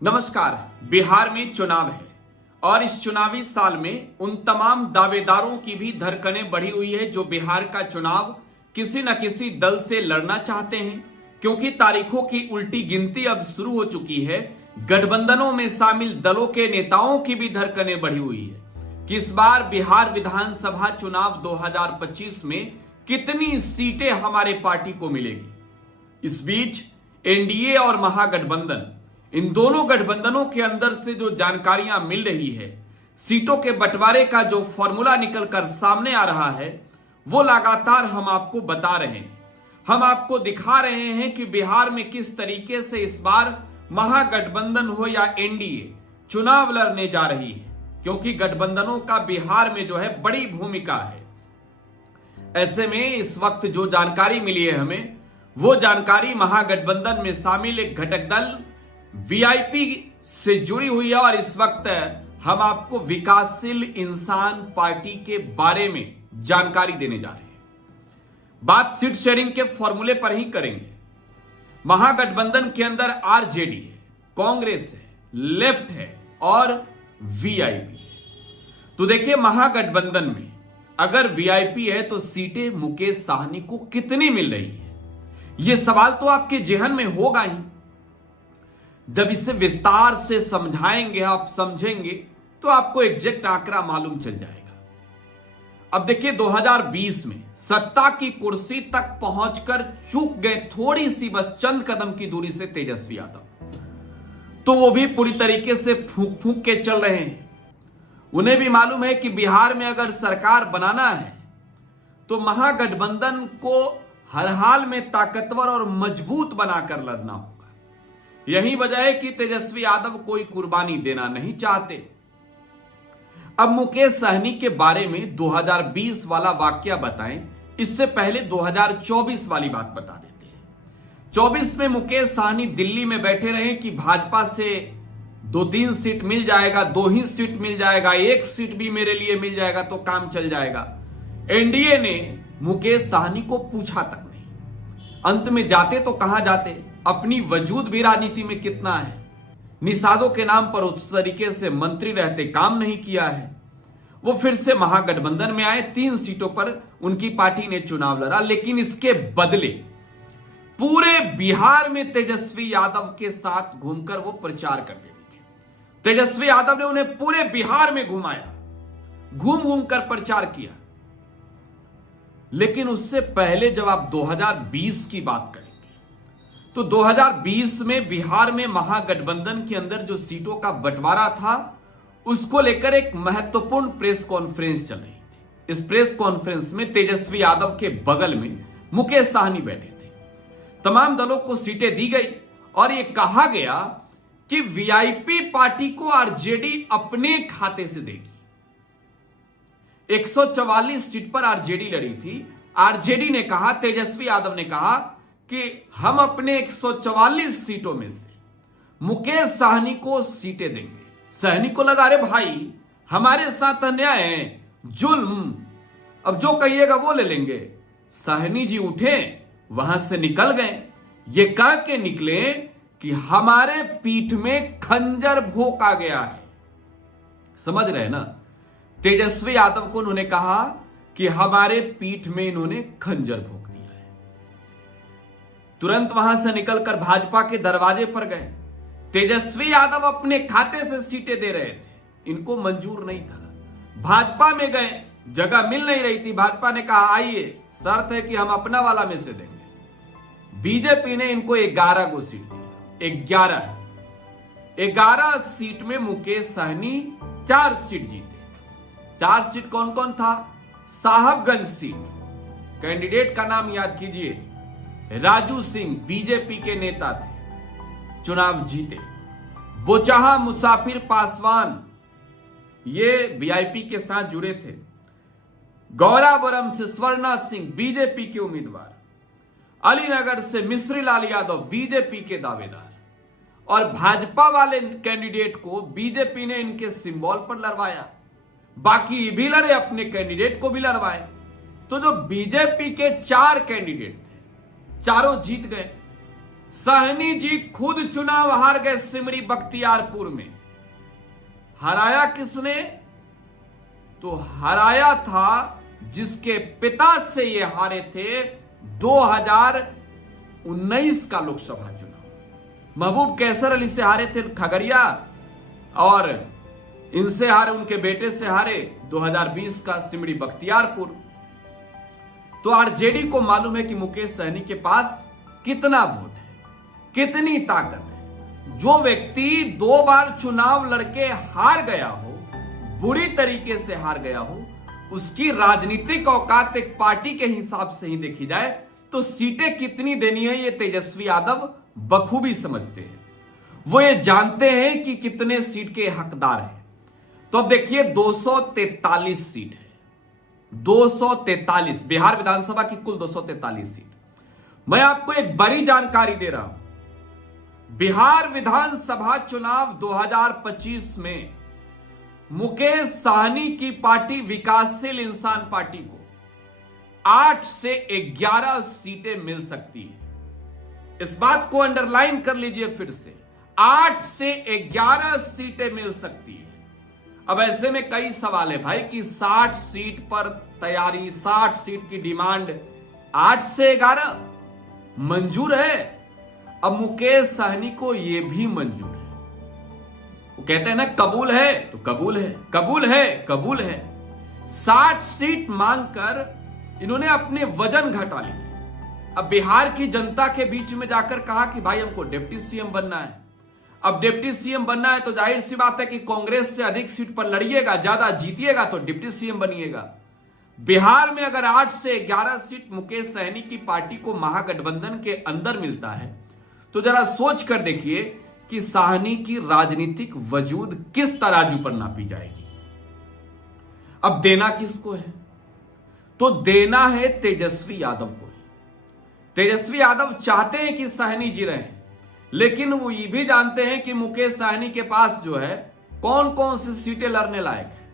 नमस्कार। बिहार में चुनाव है और इस चुनावी साल में उन तमाम दावेदारों की भी धड़कनें बढ़ी हुई है जो बिहार का चुनाव किसी न किसी दल से लड़ना चाहते हैं, क्योंकि तारीखों की उल्टी गिनती अब शुरू हो चुकी है। गठबंधनों में शामिल दलों के नेताओं की भी धड़कनें बढ़ी हुई है कि इस बार बिहार विधानसभा चुनाव 2025 में कितनी सीटें हमारे पार्टी को मिलेगी। इस बीच एनडीए और महागठबंधन, इन दोनों गठबंधनों के अंदर से जो जानकारियां मिल रही है, सीटों के बंटवारे का जो फॉर्मूला निकलकर सामने आ रहा है, वो लगातार हम आपको बता रहे हैं। हम आपको दिखा रहे हैं कि बिहार में किस तरीके से इस बार महागठबंधन हो या एनडीए चुनाव लड़ने जा रही है, क्योंकि गठबंधनों का बिहार में जो है बड़ी भूमिका है। ऐसे में इस वक्त जो जानकारी मिली है हमें, वो जानकारी महागठबंधन में शामिल एक घटक दल वीआईपी से जुड़ी हुई है और इस वक्त हम आपको विकासशील इंसान पार्टी के बारे में जानकारी देने जा रहे हैं। बात सीट शेयरिंग के फॉर्मूले पर ही करेंगे। महागठबंधन के अंदर आरजेडी है, कांग्रेस है, लेफ्ट है और वीआईपी है। तो देखिए, महागठबंधन में अगर वीआईपी है तो सीटें मुकेश साहनी को कितनी मिल रही है, यह सवाल तो आपके जेहन में होगा ही। जब इसे विस्तार से समझाएंगे, आप समझेंगे तो आपको एग्जैक्ट आंकड़ा मालूम चल जाएगा। अब देखिए, 2020 में सत्ता की कुर्सी तक पहुंचकर चूक गए थोड़ी सी, बस चंद कदम की दूरी से तेजस्वी यादव, तो वो भी पूरी तरीके से फूंक फूंक के चल रहे हैं। उन्हें भी मालूम है कि बिहार में अगर सरकार बनाना है तो महागठबंधन को हर हाल में ताकतवर और मजबूत बनाकर लड़ना होगा। यही वजह है कि तेजस्वी यादव कोई कुर्बानी देना नहीं चाहते। अब मुकेश सहनी के बारे में 2020 वाला वाकया बताएं, इससे पहले 2024 वाली बात बता देते हैं। 24 में मुकेश सहनी दिल्ली में बैठे रहे कि भाजपा से 2-3 सीट मिल जाएगा, 2 ही सीट मिल जाएगा, 1 सीट भी मेरे लिए मिल जाएगा तो काम चल जाएगा। एनडीए ने मुकेश सहनी को पूछा तक नहीं। अंत में जाते तो कहां जाते, अपनी वजूद भी राजनीति में कितना है। निषादों के नाम पर उस तरीके से मंत्री रहते काम नहीं किया है। वो फिर से महागठबंधन में आए, 3 सीटों पर उनकी पार्टी ने चुनाव लड़ा, लेकिन इसके बदले पूरे बिहार में तेजस्वी यादव के साथ घूमकर वो प्रचार करते दिखे। तेजस्वी यादव ने उन्हें पूरे बिहार में घुमाया, घूम घूम कर प्रचार किया। लेकिन उससे पहले जब आप 2020 की बात करें तो 2020 में बिहार में महागठबंधन के अंदर जो सीटों का बंटवारा था, उसको लेकर एक महत्वपूर्ण प्रेस कॉन्फ्रेंस चल रही थी। इस प्रेस कॉन्फ्रेंस में तेजस्वी यादव के बगल में मुकेश साहनी बैठे थे। तमाम दलों को सीटें दी गई और यह कहा गया कि वीआईपी पार्टी को आरजेडी अपने खाते से देगी। 144 सीट पर आरजेडी लड़ी थी। आरजेडी ने कहा, तेजस्वी यादव ने कहा कि हम अपने 144 सीटों में से मुकेश साहनी को सीटें देंगे। साहनी को लगा, अरे भाई हमारे साथ अन्याय है, जुल्म, अब जो कहिएगा वो ले लेंगे। साहनी जी उठे, वहां से निकल गए। ये कह के निकले कि हमारे पीठ में खंजर भोंका गया है। समझ रहे ना, तेजस्वी यादव को उन्होंने कहा कि हमारे पीठ में इन्होंने खंजर भोंक दिया है। तुरंत वहां से निकलकर भाजपा के दरवाजे पर गए। तेजस्वी यादव अपने खाते से सीटें दे रहे थे, इनको मंजूर नहीं था। भाजपा में गए, जगह मिल नहीं रही थी। भाजपा ने कहा, आइए, शर्त है कि हम अपना वाला में से देंगे। बीजेपी ने इनको 11 को सीट दी। 11 सीट में मुकेश सहनी 4 सीट जीते। 4 सीट कौन कौन था? साहबगंज सीट, कैंडिडेट का नाम याद कीजिए, राजू सिंह, बीजेपी के नेता थे, चुनाव जीते। बोचाहा मुसाफिर पासवान, ये वीआईपी के साथ जुड़े थे। गौरावरम से स्वर्णा सिंह, बीजेपी के उम्मीदवार। अलीनगर से मिश्री लाल यादव, बीजेपी के दावेदार। और भाजपा वाले कैंडिडेट को बीजेपी ने इनके सिंबल पर लड़वाया। बाकी भी लड़े, अपने कैंडिडेट को भी लड़वाए। तो जो बीजेपी के 4 कैंडिडेट थे, चारों जीत गए। साहनी जी खुद चुनाव हार गए सिमरी बख्तियारपुर में। हराया किसने? तो हराया था जिसके पिता से ये हारे थे 2019 का लोकसभा चुनाव। महबूब कैसर अली से हारे थे खगड़िया, और इनसे हारे, उनके बेटे से हारे 2020 का सिमरी बख्तियारपुर। तो आरजेडी को मालूम है कि मुकेश सहनी के पास कितना वोट है, कितनी ताकत है। जो व्यक्ति 2 बार चुनाव लड़के हार गया हो, बुरी तरीके से हार गया हो, उसकी राजनीतिक औकात एक पार्टी के हिसाब से ही देखी जाए तो सीटें कितनी देनी है ये तेजस्वी यादव बखूबी समझते हैं। वो ये जानते हैं कि कितने सीट के हकदार हैं। तो अब देखिए 243 सीट है, 243 बिहार विधानसभा की कुल 243 सीट। मैं आपको एक बड़ी जानकारी दे रहा हूं, बिहार विधानसभा चुनाव 2025 में मुकेश साहनी की पार्टी विकासशील इंसान पार्टी को 8 से 11 सीटें मिल सकती है। इस बात को अंडरलाइन कर लीजिए फिर से, 8 से 11 सीटें मिल सकती है। अब ऐसे में कई सवाल है भाई कि 60 सीट पर तैयारी, 60 सीट की डिमांड, 8 से 11 मंजूर है। अब मुकेश साहनी को यह भी मंजूर है। वो कहते हैं ना कबूल है तो कबूल है, कबूल है, कबूल है। 60 सीट मांगकर इन्होंने अपने वजन घटा लिए। अब बिहार की जनता के बीच में जाकर कहा कि भाई हमको डिप्टी सीएम बनना है। अब डिप्टी सीएम बनना है तो जाहिर सी बात है कि कांग्रेस से अधिक सीट पर लड़िएगा, ज्यादा जीतिएगा तो डिप्टी सीएम बनिएगा। बिहार में अगर 8 से 11 सीट मुकेश सहनी की पार्टी को महागठबंधन के अंदर मिलता है तो जरा सोच कर देखिए कि साहनी की राजनीतिक वजूद किस तराजू पर नापी जाएगी। अब देना किसको है? तो देना है तेजस्वी यादव को। तेजस्वी यादव चाहते हैं कि साहनी जी रहें, लेकिन वो ये भी जानते हैं कि मुकेश साहनी के पास जो है कौन कौन सी सीटें लड़ने लायक है।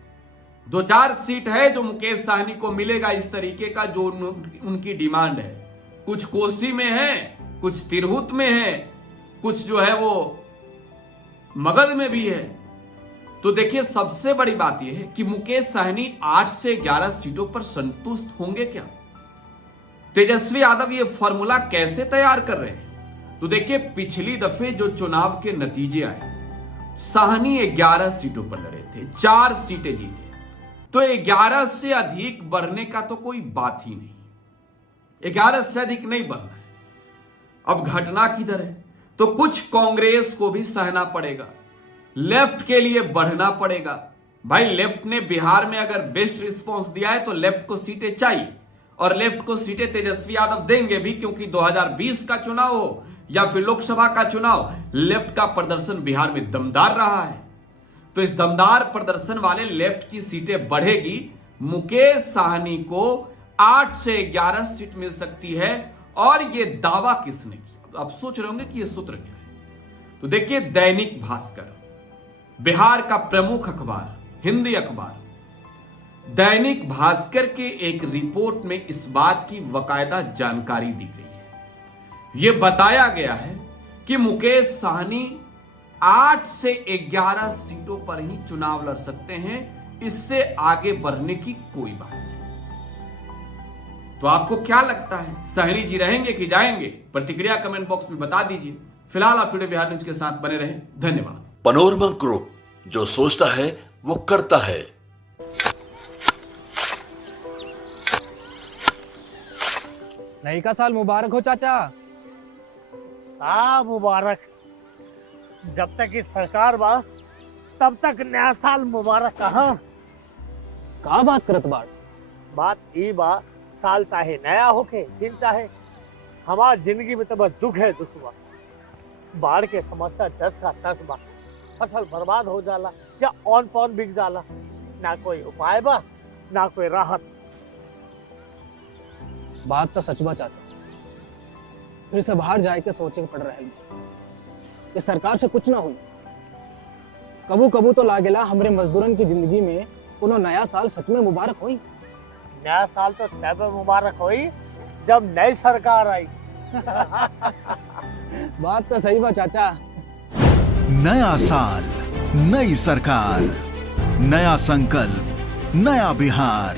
2-4 सीट है जो मुकेश साहनी को मिलेगा इस तरीके का जो उनकी डिमांड है। कुछ कोसी में है, कुछ तिरहुत में है, कुछ जो है वो मगध में भी है। तो देखिए सबसे बड़ी बात यह है कि मुकेश साहनी 8 से 11 सीटों पर संतुष्ट होंगे क्या? तेजस्वी यादव ये फॉर्मूला कैसे तैयार कर रहे हैं? तो देखिए पिछली दफे जो चुनाव के नतीजे आए, साहनी 11 सीटों पर लड़े थे, 4 सीटें जीते। तो 11 से अधिक बढ़ने का तो कोई बात ही नहीं, 11 से अधिक नहीं बढ़ना है। अब घटना किधर है? तो कुछ कांग्रेस को भी सहना पड़ेगा, लेफ्ट के लिए बढ़ना पड़ेगा। भाई लेफ्ट ने बिहार में अगर बेस्ट रिस्पॉन्स दिया है तो लेफ्ट को सीटें चाहिए, और लेफ्ट को सीटें तेजस्वी यादव देंगे भी, क्योंकि 2020 का चुनाव हो या फिर लोकसभा का चुनाव, लेफ्ट का प्रदर्शन बिहार में दमदार रहा है। तो इस दमदार प्रदर्शन वाले लेफ्ट की सीटें बढ़ेगी। मुकेश साहनी को 8 से 11 सीट मिल सकती है। और यह दावा किसने किया? आप सोच रहे होंगे कि यह सूत्र क्या है। तो देखिए दैनिक भास्कर, बिहार का प्रमुख अखबार, हिंदी अखबार, दैनिक भास्कर के एक रिपोर्ट में इस बात की बाकायदा जानकारी दी गई है। यह बताया गया है कि मुकेश साहनी 8 से 11 सीटों पर ही चुनाव लड़ सकते हैं, इससे आगे बढ़ने की कोई बात नहीं। तो आपको क्या लगता है, साहनी जी रहेंगे कि जाएंगे? प्रतिक्रिया कमेंट बॉक्स में बता दीजिए। फिलहाल आप टुडे बिहार न्यूज के साथ बने रहें। धन्यवाद। पनोरमा ग्रुप, जो सोचता है वो करता है। नई का साल मुबारक हो चाचा। मुबारक। जब तक इस सरकार बा तब तक नया साल मुबारक। का बात करत बात ई बा, साल चाहे नया होके दिन चाहे, हमार जिंदगी में तो बस दुख है, दुख बा। बाढ़ के समस्या 10 का 10 बा। फसल बर्बाद हो जाला या ऑन पॉन बिक जाला, ना कोई उपाय बा ना कोई राहत। बात तो सच बा चाचा, फिर से बाहर जाए के सोचे के पड़ रहा है। ये सरकार से कुछ ना हुई। कबू कबू तो लागेला हमरे मजदूरन की जिंदगी में कोनो नया साल सच में मुबारक हुई। नया साल तो तब मुबारक हुई जब नई सरकार आई। बात तो सही बा चाचा। नया साल, नई सरकार, नया संकल्प, नया बिहार।